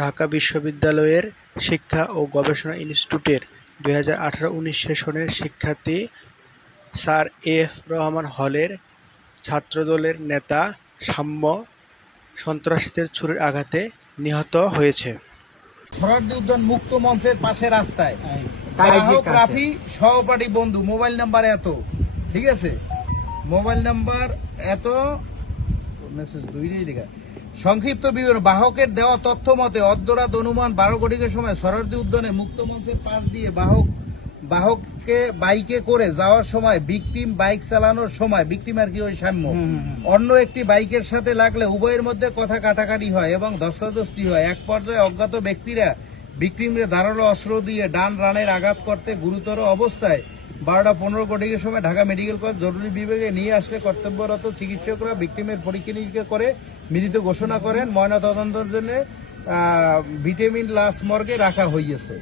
ঢাকা বিশ্ববিদ্যালয়ের শিক্ষা ও গবেষণা ইনস্টিটিউটের 2018-19 সেশনের শিক্ষার্থী স্যার এফ রহমান হলের ছাত্রদলের নেতা সাম্য সন্ত্রাসীদের ছুরির আঘাতে নিহত হয়েছে। সোহরাওয়ার্দী উদ্যান মুক্ত মঞ্চের পাশে রাস্তায় গ্রাহক রাফি সহপাঠী বন্ধু মোবাইল নাম্বার এত, ঠিক আছে, মোবাইল নাম্বার এত, মেসেজ দুইটাই লেখা। সংক্ষিপ্ত বিবরণ: বাহকের দেওয়া তথ্য মতে অর্ধরাত অনুমান 12 ঘটিকার সময় সোহরাওয়ার্দী উদ্যানে মুক্ত মঞ্চের পাশ দিয়ে বাহককে বাইকে করে যাওয়ার সময় ভিকটিম বাইক চালানোর সময় ভিকটিম আর কি ওই সাম্য অন্য একটি বাইকের সাথে লাগলে উভয়ের মধ্যে কথা কাটাকাটি হয় এবং ধস্তাধস্তি হয়। এক পর্যায়ে অজ্ঞাত ব্যক্তিরা ভিকটিমকে ধারালো অস্ত্র দিয়ে ডান রানের আঘাত করতে গুরুতর অবস্থায় 12:15 ঘটিকার সময় ঢাকা মেডিকেল কলেজ জরুরি বিভাগে নিয়ে আসলে কর্তব্যরত চিকিৎসকরা ভিকটিমের পরীক্ষা নিরীক্ষা করে মৃত ঘোষণা করেন। ময়নাতদন্তের জন্য ভিটামিন লাশ মর্গে রাখা হইয়াছে।